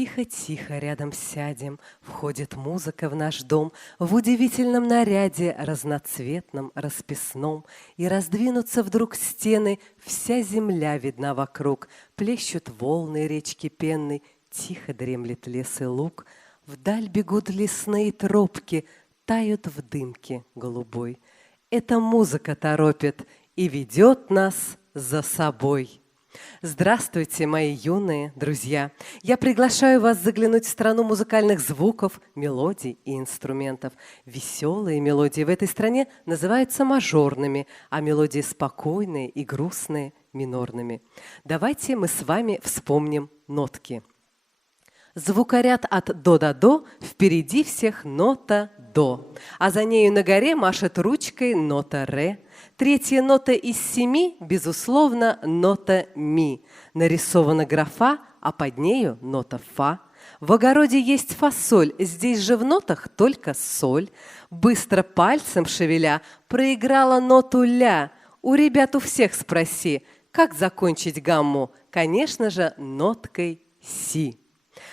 Тихо-тихо рядом сядем, входит музыка в наш дом в удивительном наряде, разноцветном, расписном, и раздвинутся вдруг стены, вся земля видна вокруг, плещут волны речки пенной, тихо дремлет лес и луг, вдаль бегут лесные тропки, тают в дымке голубой. Эта музыка торопит и ведет нас за собой. Здравствуйте, мои юные друзья! Я приглашаю вас заглянуть в страну музыкальных звуков, мелодий и инструментов. Веселые мелодии в этой стране называются мажорными, а мелодии спокойные и грустные – минорными. Давайте мы с вами вспомним нотки. Звукоряд от до до до, впереди всех нота до, а за нею на горе машет ручкой нота ре. Третья нота из 7, безусловно, нота ми. Нарисована графа, а под нею нота фа. В огороде есть фасоль, здесь же в нотах только соль. Быстро пальцем шевеля проиграла ноту ля. У ребят у всех спроси, как закончить гамму? Конечно же, ноткой си.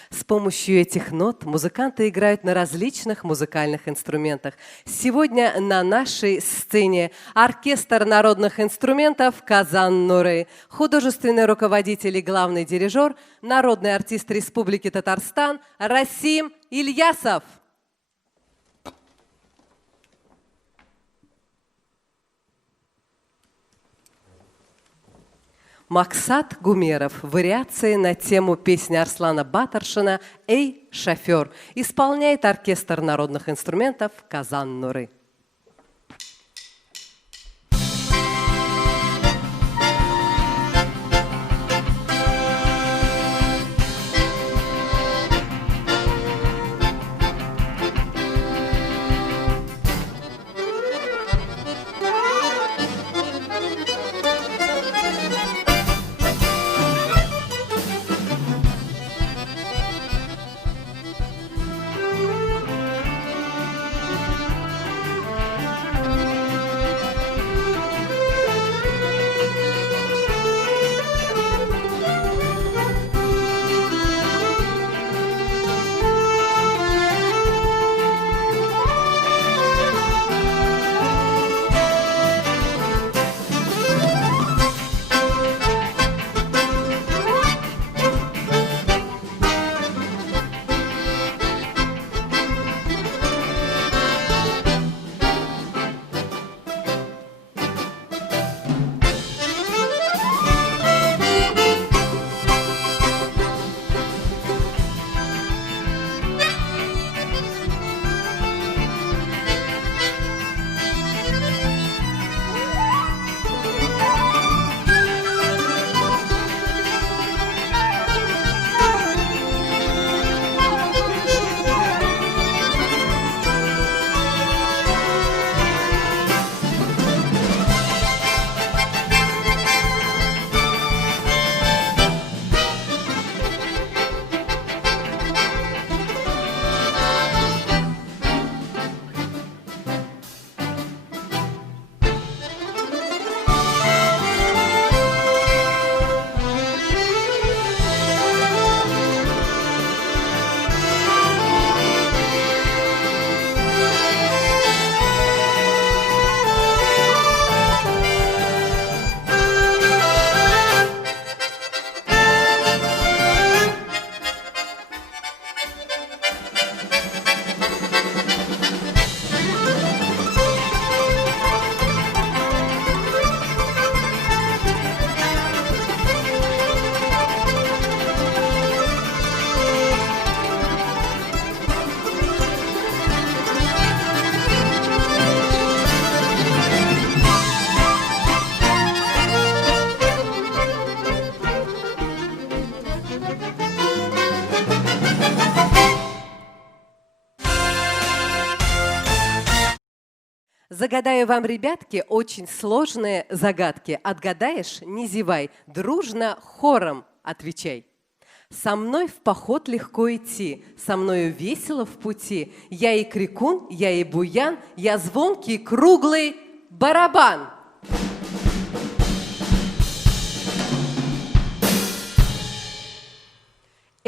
С помощью этих нот музыканты играют на различных музыкальных инструментах. Сегодня на нашей сцене оркестр народных инструментов «Казан-Нуры», художественный руководитель и главный дирижер, народный артист Республики Татарстан Расим Ильясов. Максат Гумеров. Вариации на тему песни Арслана Батаршина «Эй, шофер» исполняет оркестр народных инструментов «Казан-Нуры». Загадаю вам, ребятки, очень сложные загадки. Отгадаешь – не зевай, дружно хором отвечай. Со мной в поход легко идти, со мною весело в пути. Я и крикун, я и буян, я звонкий круглый барабан.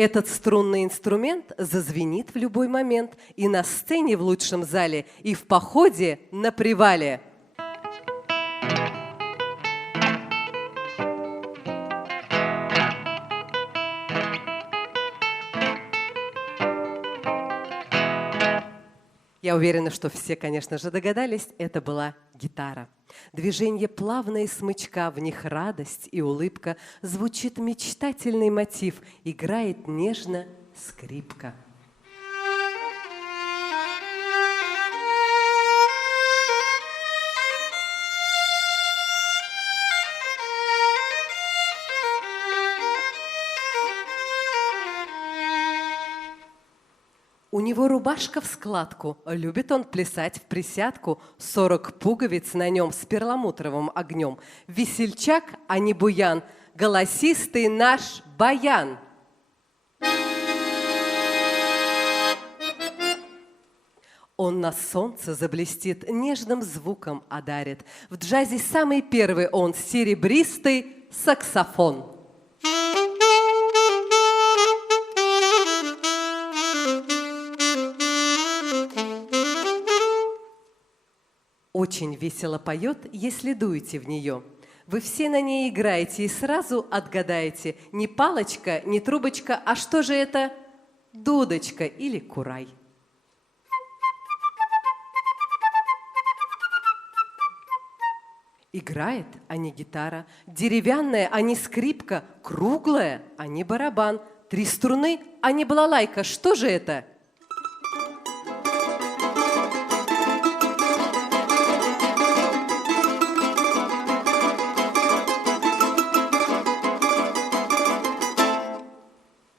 Этот струнный инструмент зазвенит в любой момент и на сцене в лучшем зале, и в походе на привале. Я уверена, что все, конечно же, догадались, это была гитара. Движение плавное смычка, в них радость и улыбка, звучит мечтательный мотив, играет нежно скрипка. У него рубашка в складку, любит он плясать в присядку, 40 пуговиц на нем с перламутровым огнем. Весельчак, а не буян, голосистый наш баян. Он на солнце заблестит, нежным звуком одарит. В джазе самый первый он, серебристый саксофон. Очень весело поет, если дуете в нее. Вы все на ней играете и сразу отгадаете, не палочка, не трубочка, а что же это? Дудочка или курай. Играет, а не гитара, деревянная, а не скрипка, круглая, а не барабан, 3 струны, а не балалайка. Что же это?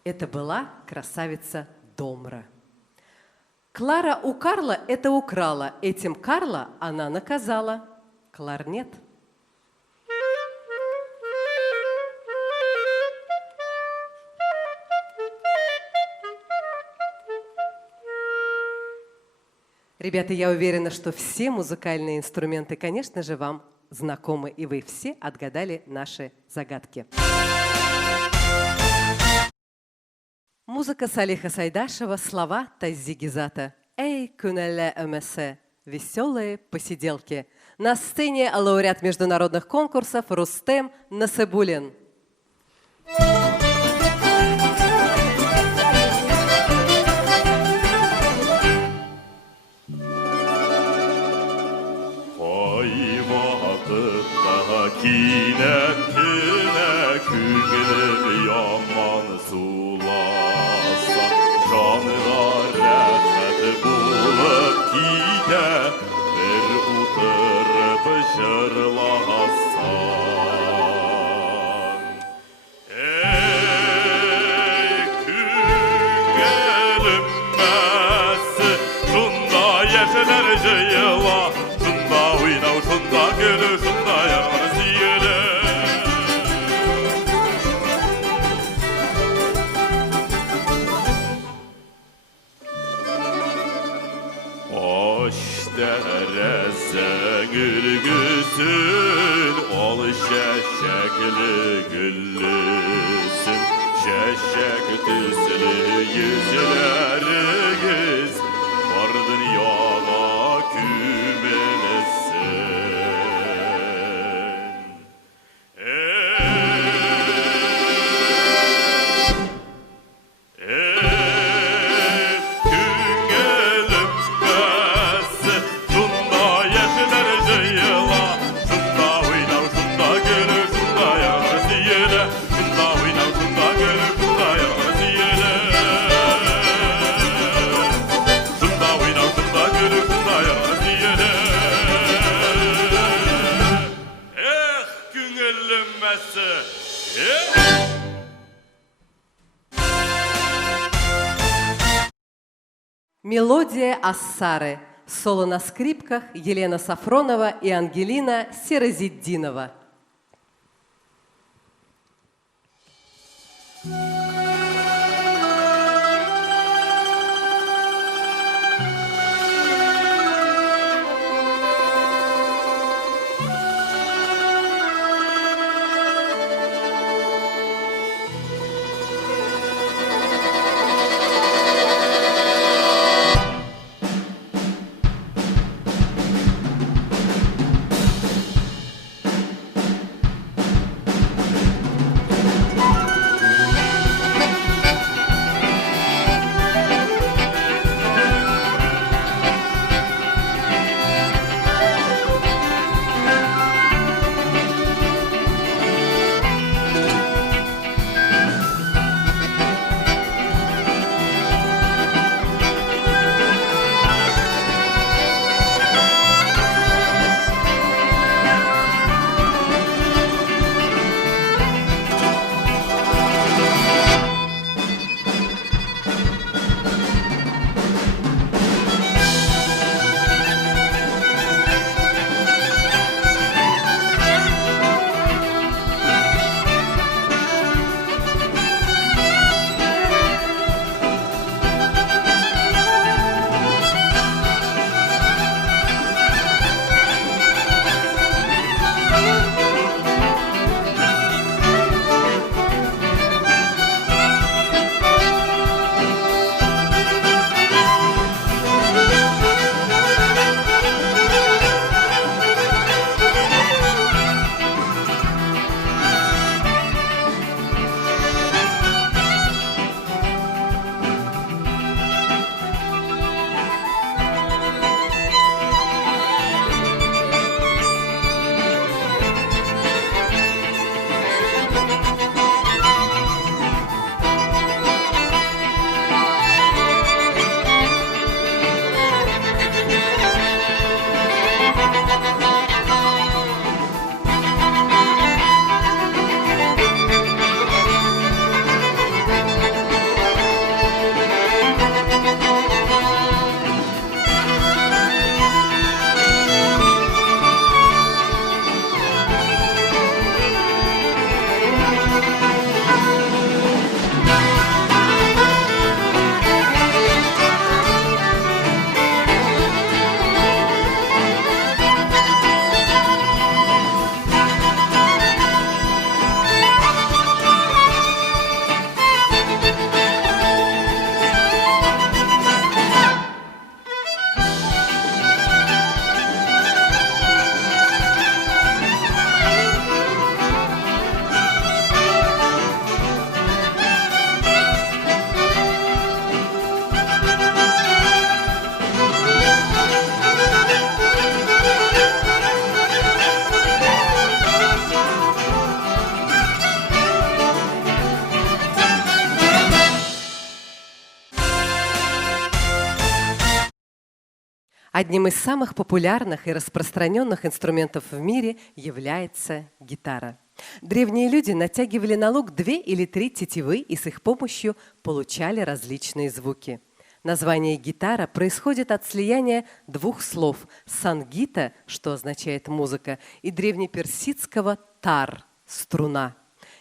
Это была красавица Домра. Клара у Карла это украла, этим Карла она наказала. Кларнет. Ребята, я уверена, что все музыкальные инструменты, конечно же, вам знакомы, и вы все отгадали наши загадки. Музыка Салиха Сайдашева, слова Таззи Гизата. Эй, кунелле эмесе, веселые посиделки. На сцене лауреат международных конкурсов Рустем Насыбулин. Ol şeşekli güllüsün, şeşek tüslü yüzleriz, var dünyada kümelesin. Мелодия Ассары. Соло на скрипках Елена Сафронова и Ангелина Сиразитдинова. Одним из самых популярных и распространенных инструментов в мире является гитара. Древние люди натягивали на лук 2 или 3 тетивы и с их помощью получали различные звуки. Название гитара происходит от слияния 2 слов «сангита», что означает «музыка», и древнеперсидского «тар» – «струна».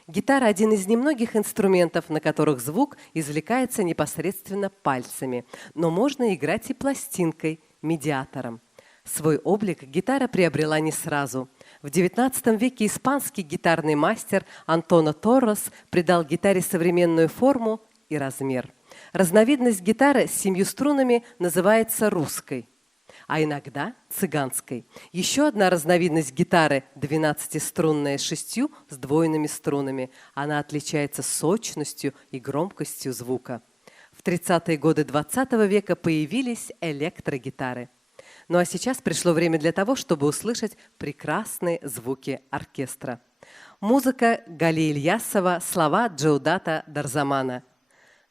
Гитара – один из немногих инструментов, на которых звук извлекается непосредственно пальцами, но можно играть и пластинкой – медиатором. Свой облик гитара приобрела не сразу. В XIX веке испанский гитарный мастер Антоно Торрес придал гитаре современную форму и размер. Разновидность гитары с 7 струнами называется русской, а иногда цыганской. Еще одна разновидность гитары – 12-струнная с 6 сдвоенными струнами. Она отличается сочностью и громкостью звука. В 30-е годы XX века появились электрогитары. Ну а сейчас пришло время для того, чтобы услышать прекрасные звуки оркестра. Музыка Гали Ильясова, слова Джаудата Дарзамана.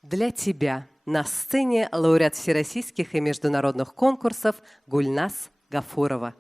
Для тебя на сцене лауреат всероссийских и международных конкурсов Гульназ Гафурова.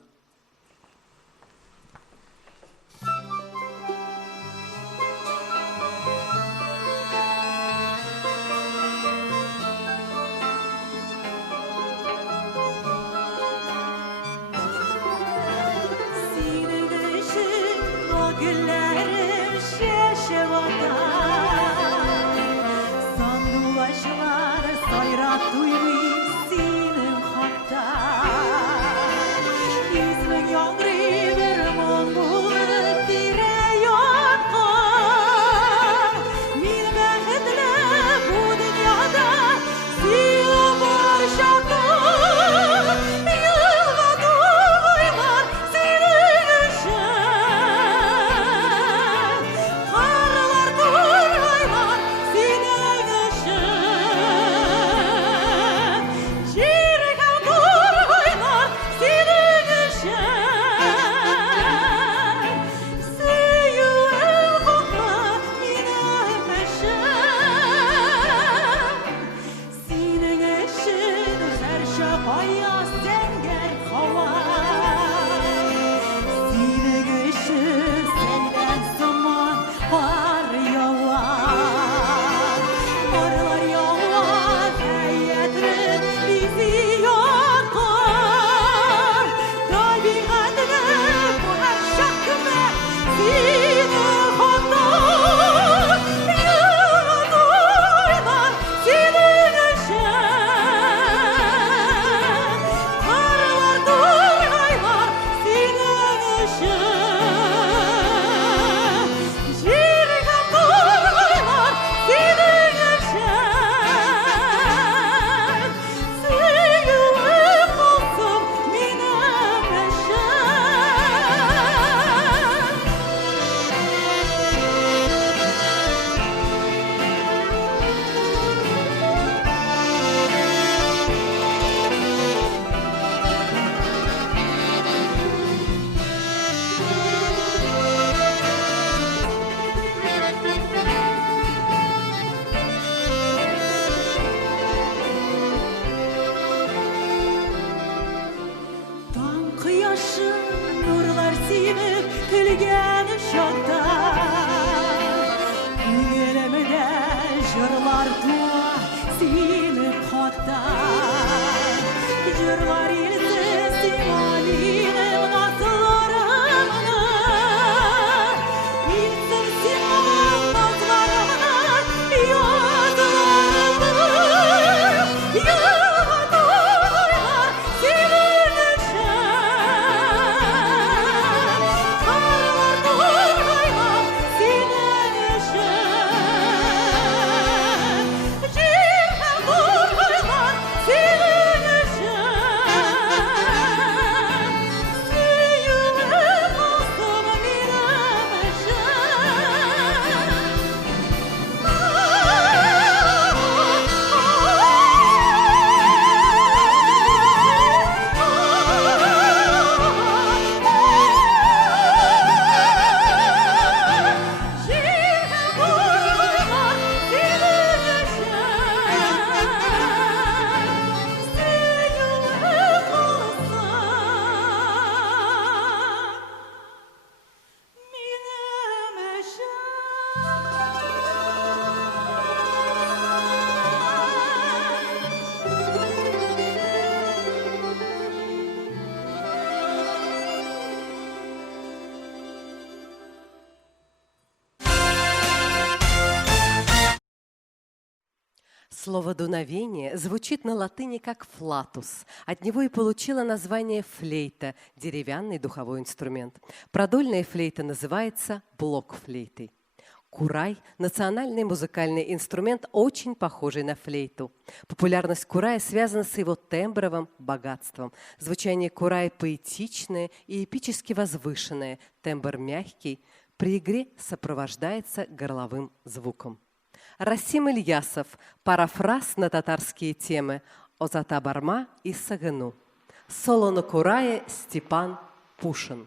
Слово «дуновение» звучит на латыни как «флатус». От него и получило название флейта, деревянный духовой инструмент. Продольная флейта называется блокфлейтой. Курай – национальный музыкальный инструмент, очень похожий на флейту. Популярность курая связана с его тембровым богатством. Звучание курая поэтичное и эпически возвышенное, тембр мягкий, при игре сопровождается горловым звуком. Расим Ильясов. Парафраз на татарские темы «Озата барма» и «Сагыну». Соло на курае Степан Пушин.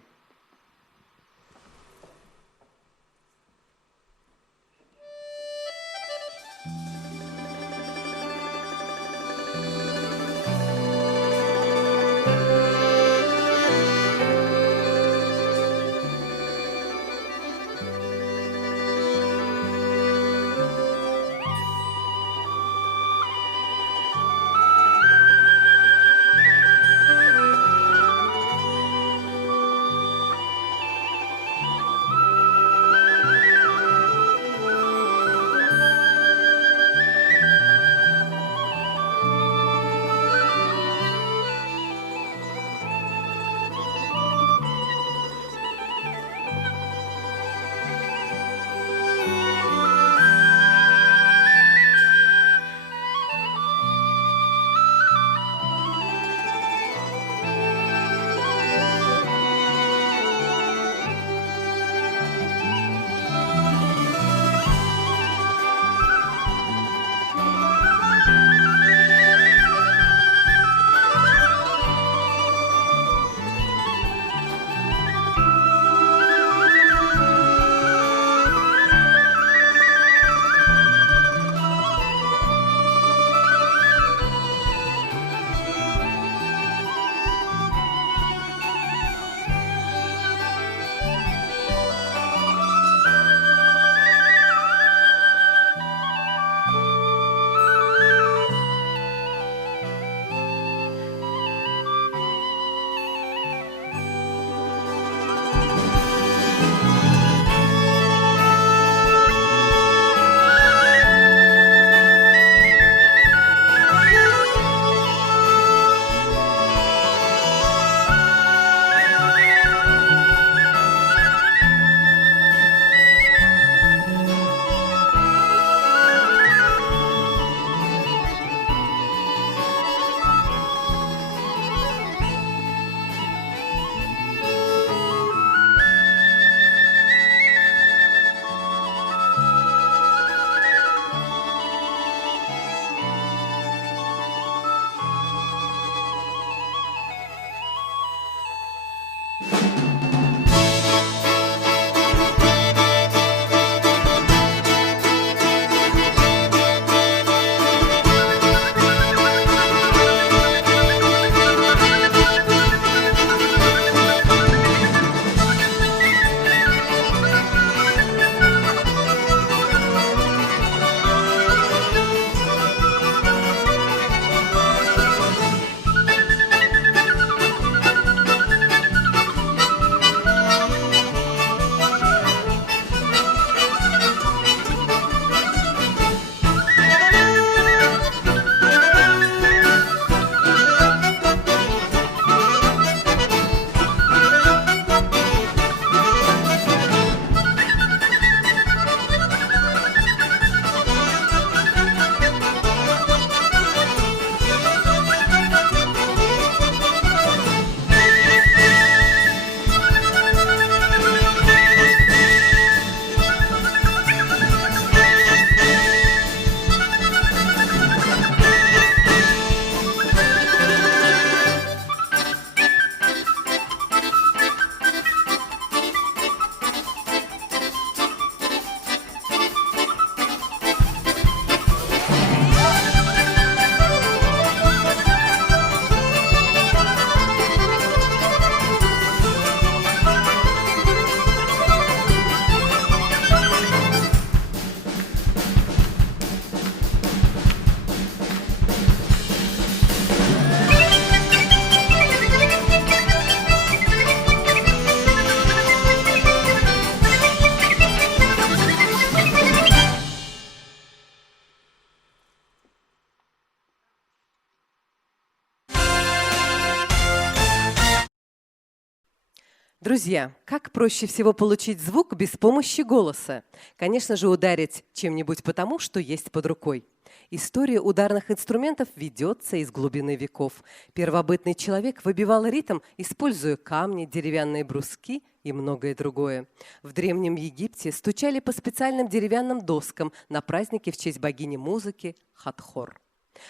Друзья, как проще всего получить звук без помощи голоса? Конечно же, ударить чем-нибудь по тому, что есть под рукой. История ударных инструментов ведется из глубины веков. Первобытный человек выбивал ритм, используя камни, деревянные бруски и многое другое. В Древнем Египте стучали по специальным деревянным доскам на празднике в честь богини музыки Хатхор.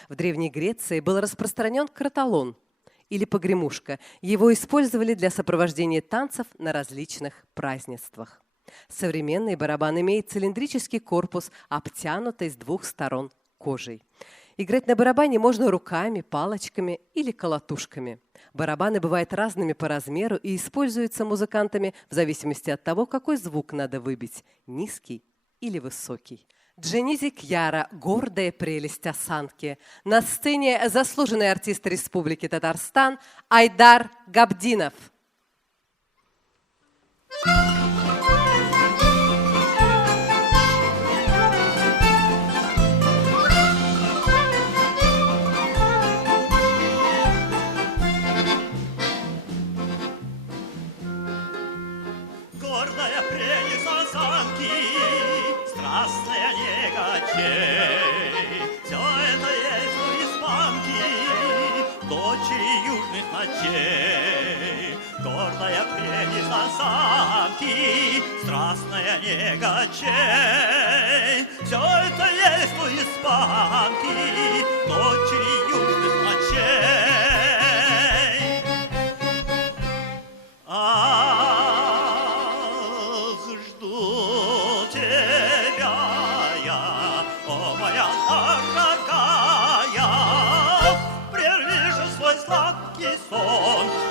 В Древней Греции был распространен кроталон или погремушка. Его использовали для сопровождения танцев на различных празднествах. Современный барабан имеет цилиндрический корпус, обтянутый с двух сторон кожей. Играть на барабане можно руками, палочками или колотушками. Барабаны бывают разными по размеру и используются музыкантами в зависимости от того, какой звук надо выбить – низкий или высокий. Дженизи Кьяра – гордая прелесть осанки. На сцене заслуженный артист Республики Татарстан Айдар Габдинов. Гордая прелесть осанки, страстная нега очей. Все это есть у испанки, дочери южных ночей. Гордая прелесть осанки, страстная нега очей. Все это есть у испанки, дочери южных ночей.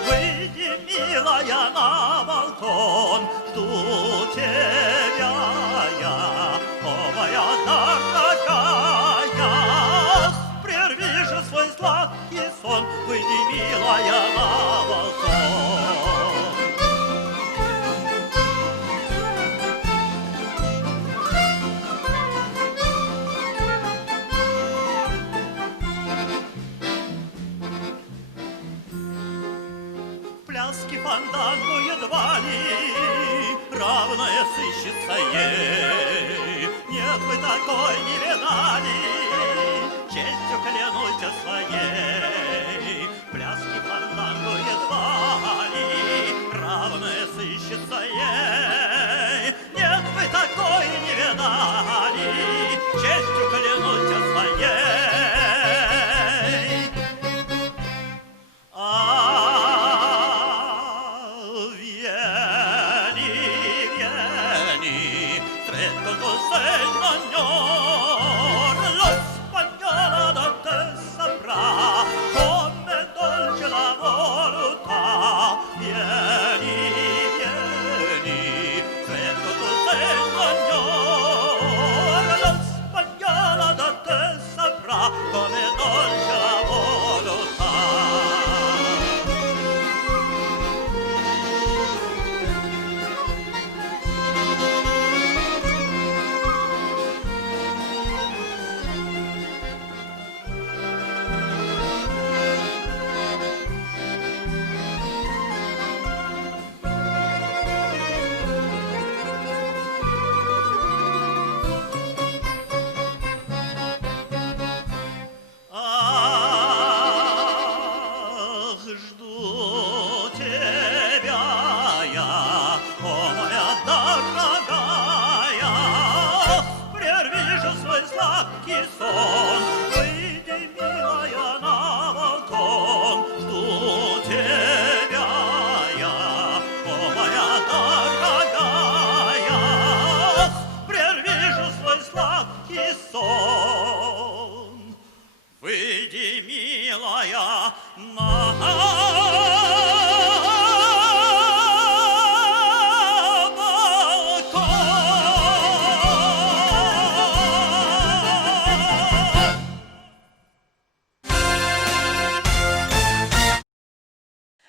Выйди, милая, на балкон, жду тебя я, о моя дорогая. Прерви же свой сладкий сон, выйди, милая, на балкон. Пляски фанданго едва ли равная сыщется ей. Нет, вы такой не видали, честью клянусь своей. Пляски фанданго едва ли равная сыщется ей. Нет, вы такой не видали, честью клянусь своей. Vieni, vieni,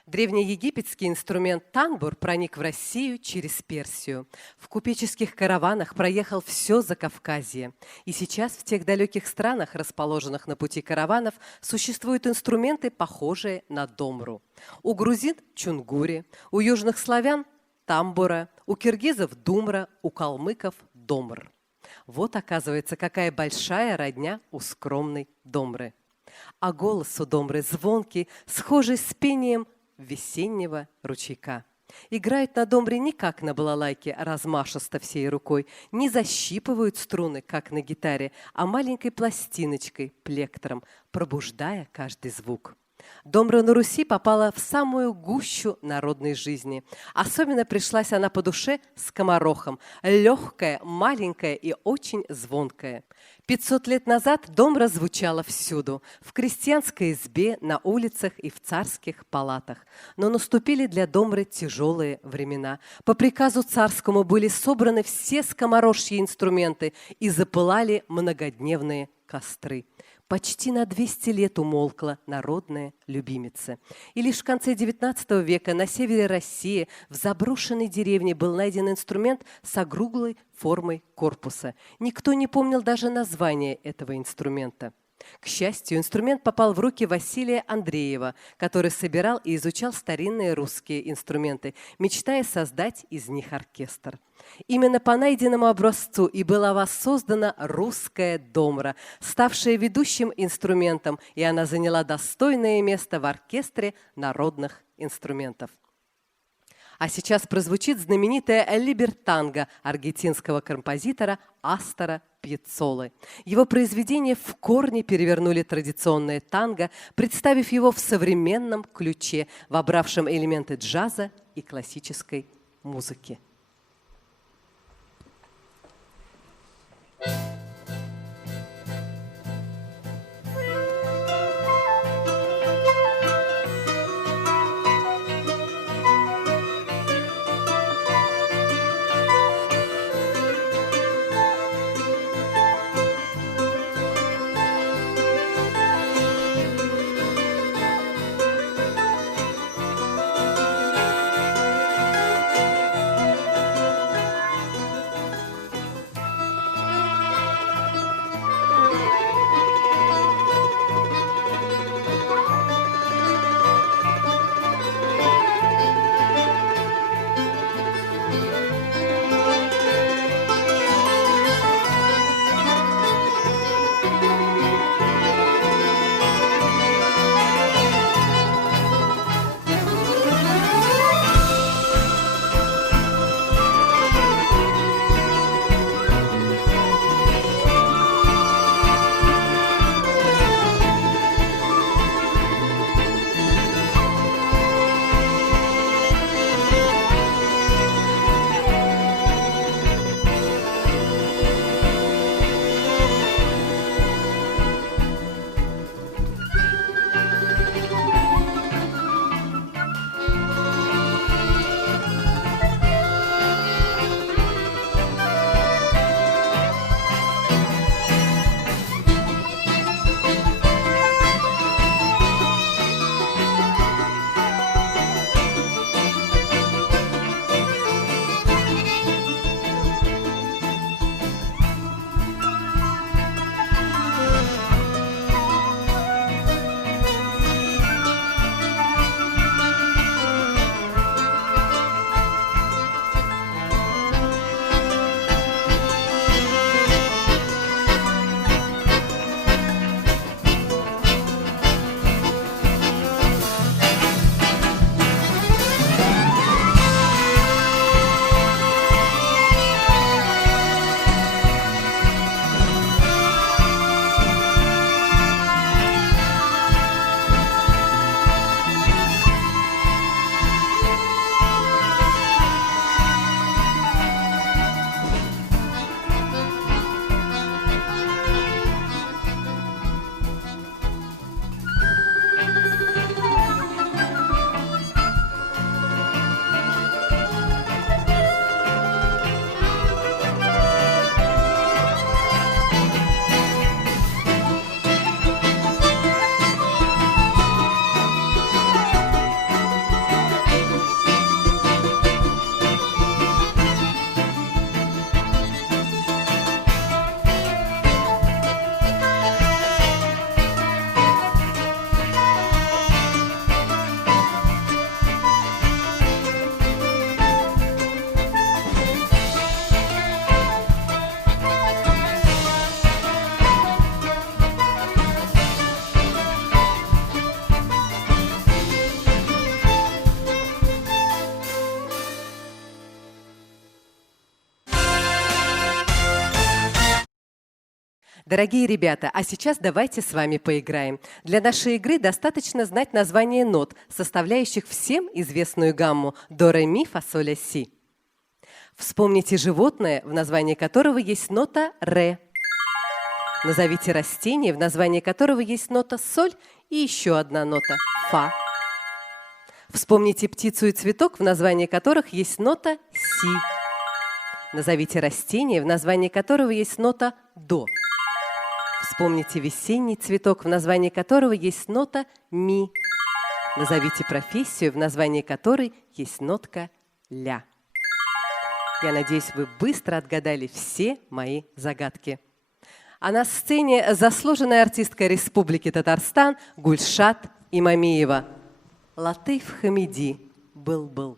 Древнеегипетский инструмент тамбур проник в Россию через Персию. В купеческих караванах проехал все Закавказье. И сейчас в тех далеких странах, расположенных на пути караванов, существуют инструменты, похожие на домру. У грузин – чунгури, у южных славян – тамбура, у киргизов – думра, у калмыков – домр. Вот, оказывается, какая большая родня у скромной домры. А голос у домры звонкий, схожий с пением весеннего ручейка. Играют на домбре не как на балалайке, размашисто всей рукой, не защипывают струны, как на гитаре, а маленькой пластиночкой, плектром, пробуждая каждый звук. Домбра на Руси попала в самую гущу народной жизни. Особенно пришлась она по душе скоморохам. Легкая, маленькая и очень звонкая. 500 лет назад домбра звучала всюду. В крестьянской избе, на улицах и в царских палатах. Но наступили для домбры тяжелые времена. По приказу царскому были собраны все скоморожьи инструменты и запылали многодневные костры. Почти на 200 лет умолкла народная любимица. И лишь в конце XIX века на севере России в заброшенной деревне был найден инструмент с округлой формой корпуса. Никто не помнил даже название этого инструмента. К счастью, инструмент попал в руки Василия Андреева, который собирал и изучал старинные русские инструменты, мечтая создать из них оркестр. Именно по найденному образцу и была воссоздана русская домра, ставшая ведущим инструментом, и она заняла достойное место в оркестре народных инструментов. А сейчас прозвучит знаменитая либертанго аргентинского композитора Астора Пьяццолы. Его произведения в корне перевернули традиционное танго, представив его в современном ключе, вобравшем элементы джаза и классической музыки. Дорогие ребята, а сейчас давайте с вами поиграем. Для нашей игры достаточно знать название нот, составляющих всем известную гамму до, ре, ми, фа, соль, ля, си. Вспомните животное, в названии которого есть нота ре. Назовите растение, в названии которого есть нота соль и еще одна нота фа. Вспомните птицу и цветок, в названии которых есть нота си. Назовите растение, в названии которого есть нота до. Вспомните весенний цветок, в названии которого есть нота ми. Назовите профессию, в названии которой есть нотка ля. Я надеюсь, вы быстро отгадали все мои загадки. А на сцене заслуженная артистка Республики Татарстан Гульшат Имамиева. Латыф Хамиди был-был.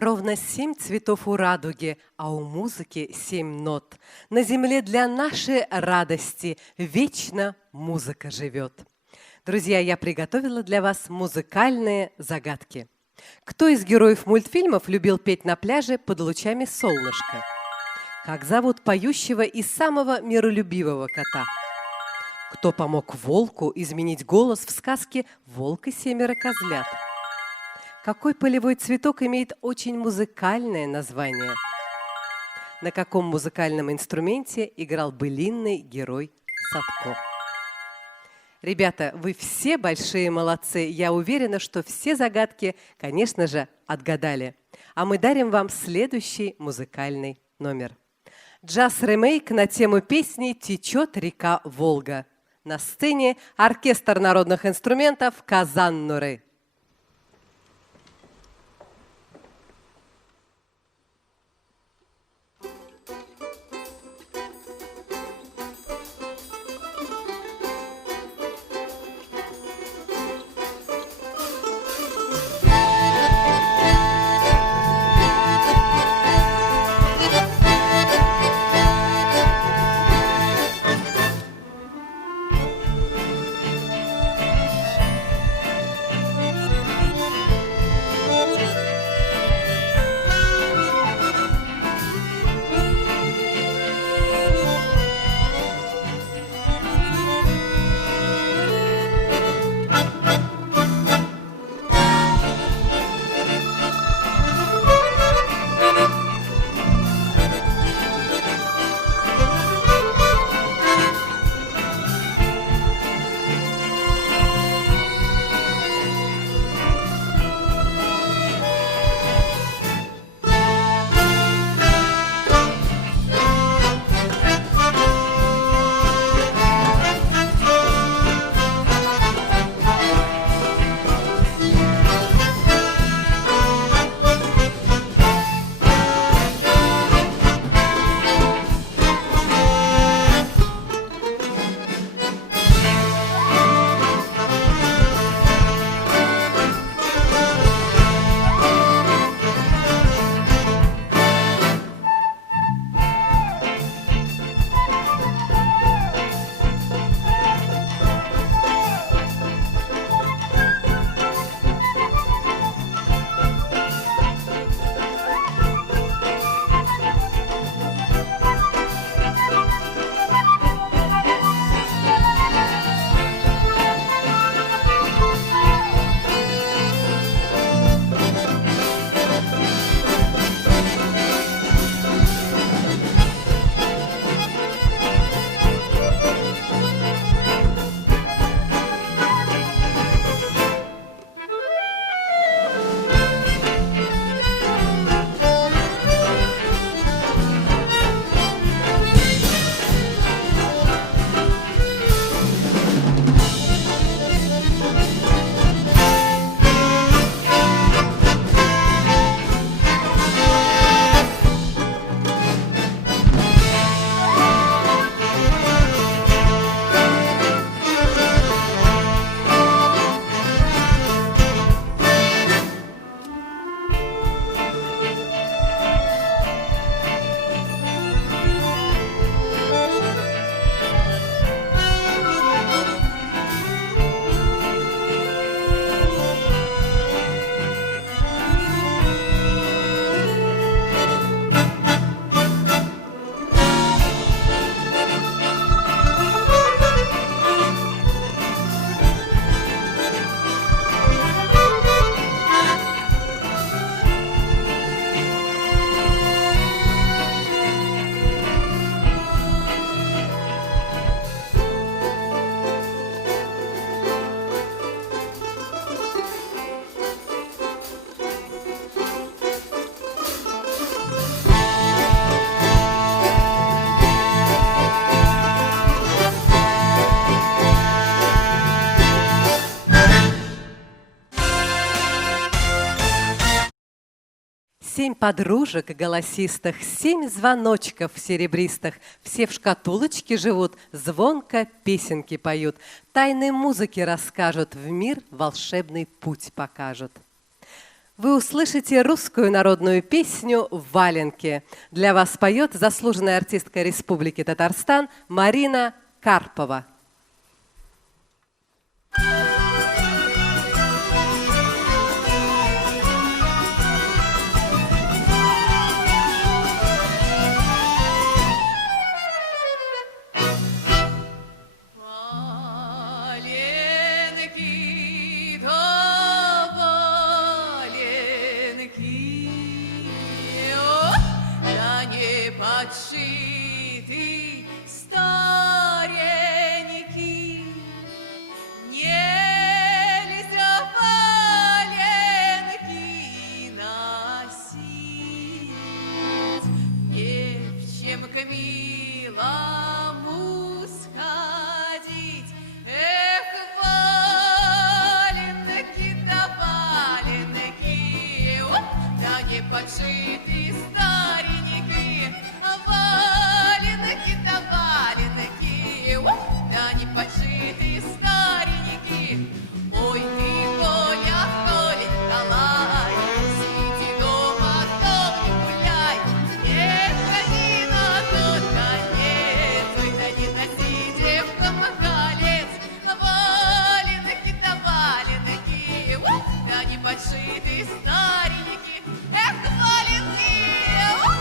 Ровно 7 цветов у радуги, а у музыки 7 нот. На земле для нашей радости вечно музыка живет. Друзья, я приготовила для вас музыкальные загадки. Кто из героев мультфильмов любил петь на пляже под лучами солнышка? Как зовут поющего и самого миролюбивого кота? Кто помог волку изменить голос в сказке «Волк и 7 козлят»? Какой полевой цветок имеет очень музыкальное название? На каком музыкальном инструменте играл былинный герой Садко? Ребята, вы все большие молодцы. Я уверена, что все загадки, конечно же, отгадали. А мы дарим вам следующий музыкальный номер. Джаз-ремейк на тему песни «Течет река Волга». На сцене оркестр народных инструментов «Казан-Нуры». Семь подружек голосистых, 7 звоночков серебристых. Все в шкатулочке живут, звонко песенки поют. Тайны музыки расскажут, в мир волшебный путь покажут. Вы услышите русскую народную песню «Валенки». Для вас поет заслуженная артистка Республики Татарстан Марина Карпова. подшиты старенький. Нельзя валенки носить, не в чем к милому сходить. Эх, валенки да валенки, оп, да не подшиты старенькие. Валенки да валенки, оп, да не подшиты старенькие. Ой, ты, Коля, Коля, Николай, сиди дома, дом не гуляй, не ходи на тот конец, ой, да не носи девкам колец. Валенки да валенки, оп, да не подшиты старенькие. Эх, валенки, оп!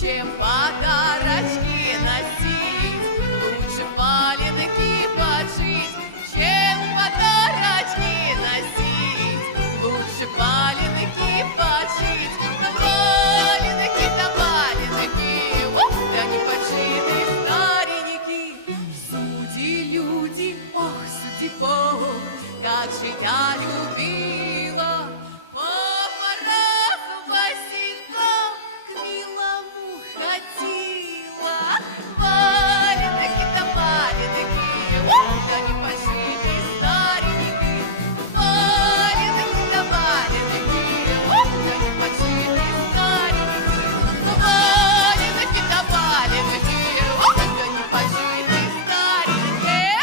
Чем подарочки носить, лучше валенки подшить. Чем подарочки носить, лучше валенки подшить. Валенки да валенки, оп, да не подшиты старенькие. Суди, люди, ох, суди, Бог, как же я любила по морозу босиком к милому ходила. Валенки да валенки, оп, да не подшиты старенькие. Валенки да валенки, оп, да не подшиты старенькие. Валенки да валенки, оп, да не подшиты старенькие.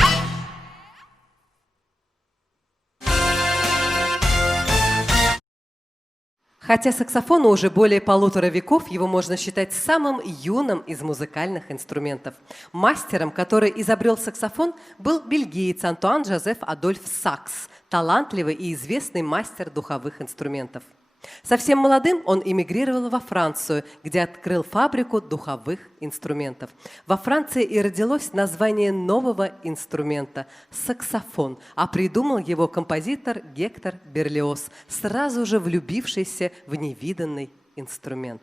Хотя саксофону уже более 1,5 веков, его можно считать самым юным из музыкальных инструментов. Мастером, который изобрел саксофон, был бельгиец Антуан Жозеф Адольф Сакс, талантливый и известный мастер духовых инструментов. Совсем молодым он эмигрировал во Францию, где открыл фабрику духовых инструментов. Во Франции и родилось название нового инструмента – саксофон, а придумал его композитор Гектор Берлиоз, сразу же влюбившийся в невиданный инструмент.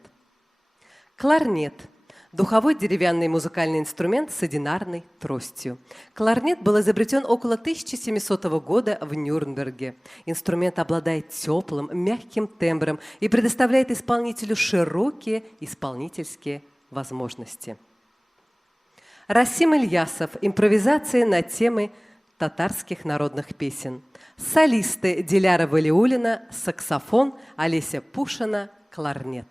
Кларнет – духовой деревянный музыкальный инструмент с одинарной тростью. Кларнет был изобретен около 1700 года в Нюрнберге. Инструмент обладает теплым, мягким тембром и предоставляет исполнителю широкие исполнительские возможности. Расим Ильясов. Импровизации на темы татарских народных песен. Солисты Диляра Валиуллина, саксофон, Олеся Пушина, кларнет.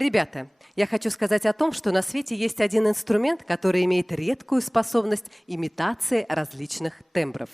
Ребята, я хочу сказать о том, что на свете есть один инструмент, который имеет редкую способность имитации различных тембров.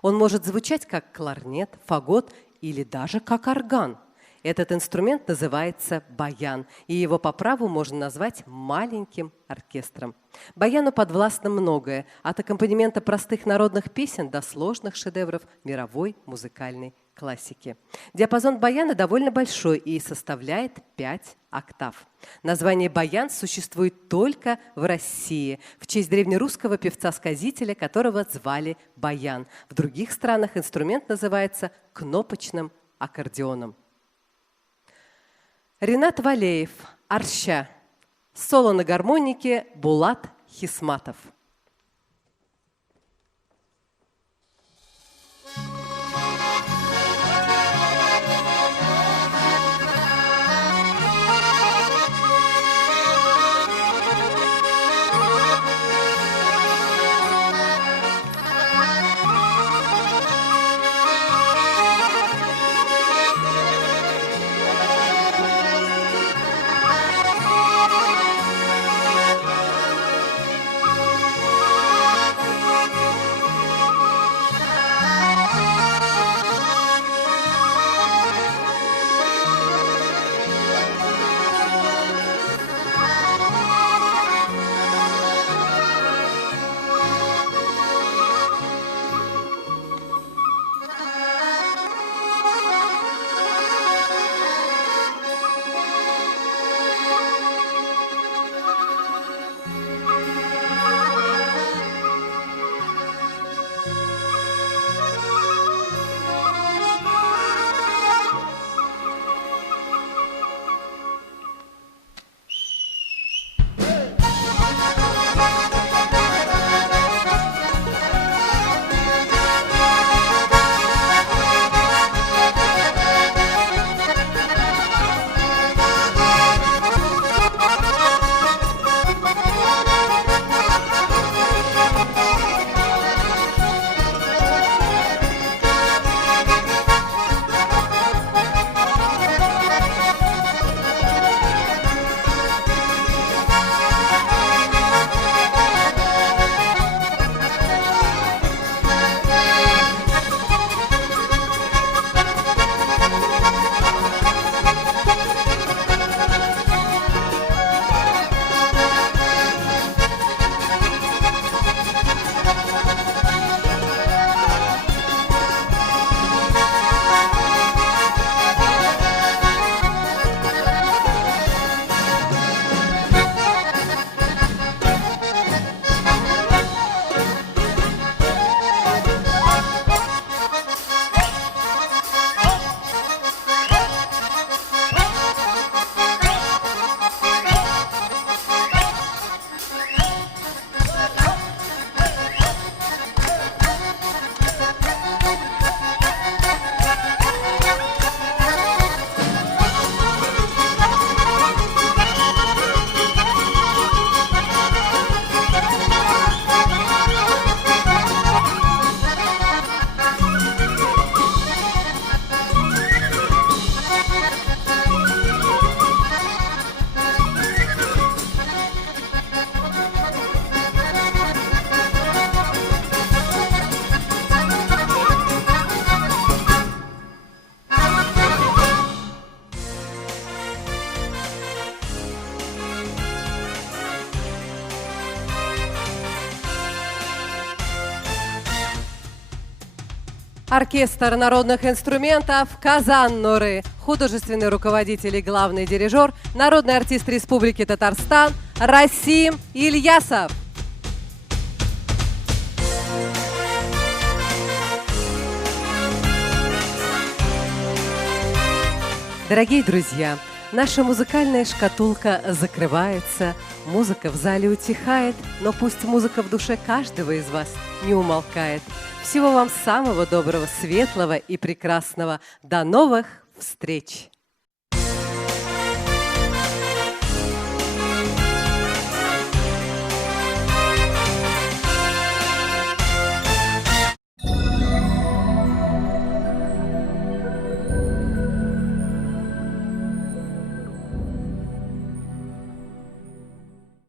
Он может звучать как кларнет, фагот или даже как орган. Этот инструмент называется баян, и его по праву можно назвать маленьким оркестром. Баяну подвластно многое, от аккомпанемента простых народных песен до сложных шедевров мировой музыкальной классики. Диапазон баяна довольно большой и составляет 5 октав. Название баян существует только в России в честь древнерусского певца-сказителя, которого звали Баян. В других странах инструмент называется кнопочным аккордеоном. Ринат Валеев, «Арща». Соло на гармонике Булат Хисматов. Оркестр народных инструментов «Казан-Нуры», художественный руководитель и главный дирижер, народный артист Республики Татарстан Расим Ильясов. Дорогие друзья, наша музыкальная шкатулка закрывается, музыка в зале утихает, но пусть музыка в душе каждого из вас не умолкает. Всего вам самого доброго, светлого и прекрасного. До новых встреч!